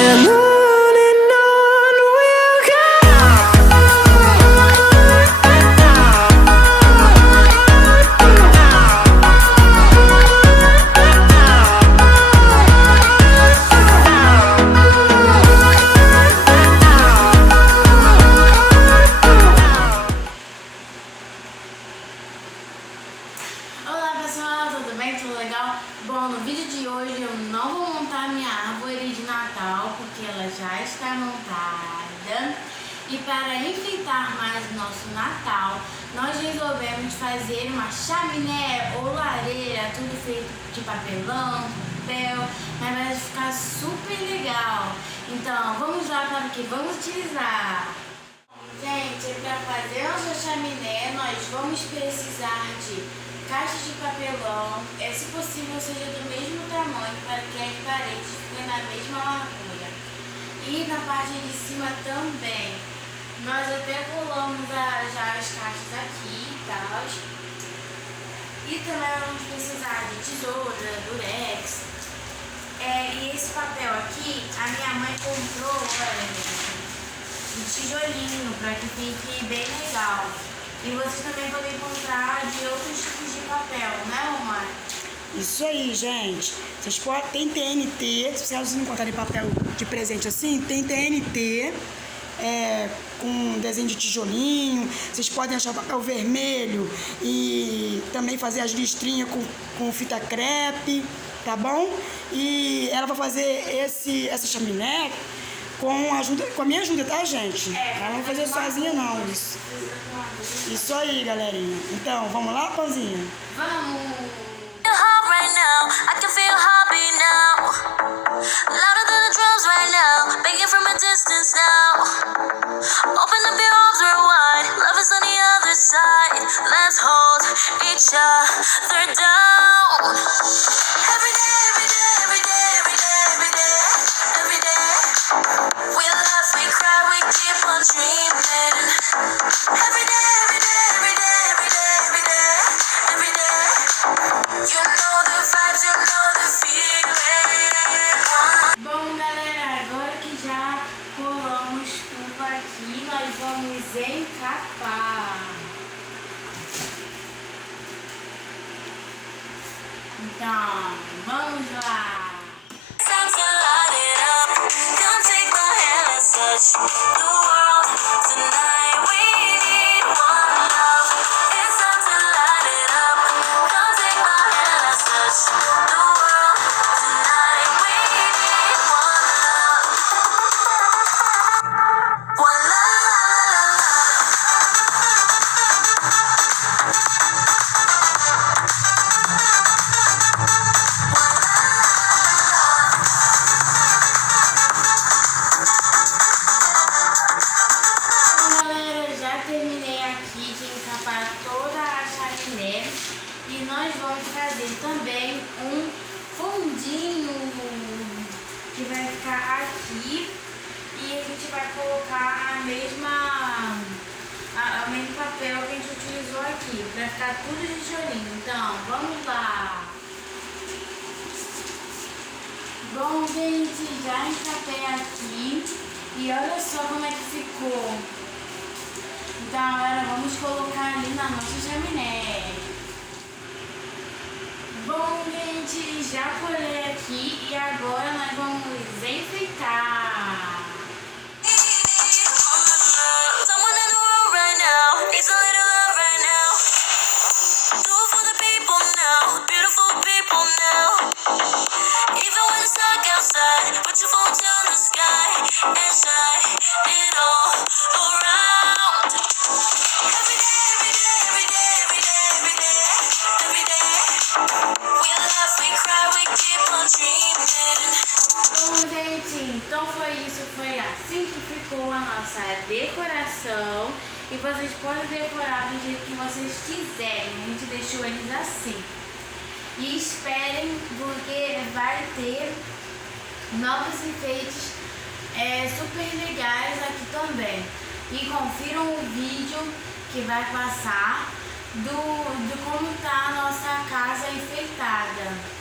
and on we'll go. Olá pessoal, tudo bem? Tudo legal? Bom, no vídeo de hoje eu não vou montar minha árvore de Natal porque ela já está montada. E para enfeitar mais o nosso Natal, nós resolvemos fazer uma chaminé ou lareira, tudo feito de papelão, papel, mas vai ficar super legal. Então vamos lá para o que vamos utilizar. Gente, para fazer nossa chaminé nós vamos precisar de caixas de papelão, se possível seja do mesmo tamanho para que as paredes fiquem na mesma largura. E na parte de cima também. Nós até colamos já as caixas aqui e tal. E também vamos precisar de tesoura, durex. E esse papel aqui, a minha mãe comprou, olha, um tijolinho para que fique bem legal. E vocês também podem encontrar de outros tipos de papel, né, mamãe? Isso aí, gente. Vocês podem, tem TNT, se vocês não encontrarem papel de presente assim, tem TNT, com desenho de tijolinho. Vocês podem achar papel vermelho e também fazer as listrinhas com fita crepe, tá bom? E ela vai fazer essa chaminé com a minha ajuda, tá, gente? Ela não vai fazer sozinha, não. Isso aí, galerinha. Então, vamos lá, Pãozinha? Vamos! Bom, galera, agora que já colamos tudo aqui, nós vamos encapar. Então, vamos lá. E nós vamos fazer também um fundinho que vai ficar aqui e a gente vai colocar o mesmo papel que a gente utilizou aqui, para ficar tudo de tijolinho. Então, vamos lá! Bom, gente, já encapei aqui e olha só como é que ficou. Então, agora vamos colocar ali na nossa chaminé. Bom, gente, já colei aqui e agora nós vamos enfeitar. Bom, gente, então foi assim que ficou a nossa decoração. E vocês podem decorar do jeito que vocês quiserem. A gente deixou eles assim. E esperem, porque vai ter novos enfeites super legais aqui também. E confiram o vídeo que vai passar de como tá a nossa casa enfeitada.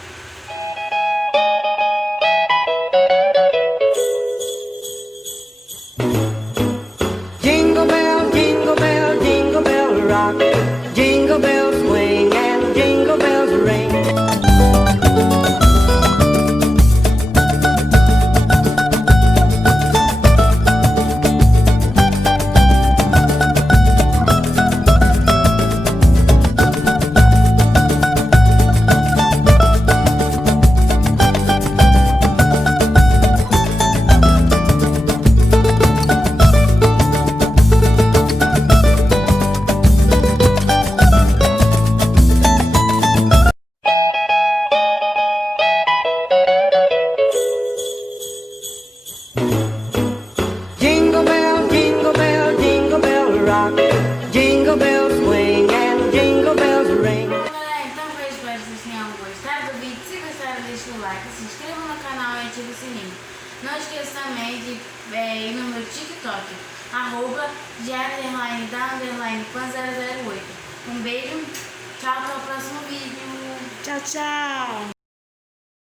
Jingle bell, jingle bell rock. Jingle bells swing and jingle bells ring. Galera, então foi isso, espero que vocês tenham gostado do vídeo. Se gostaram, deixa o like, se inscreva no canal e ative o sininho. Não esqueça também de ir no meu TikTok, @diário_da_pan008. Um beijo, tchau, até o próximo vídeo. Tchau, tchau.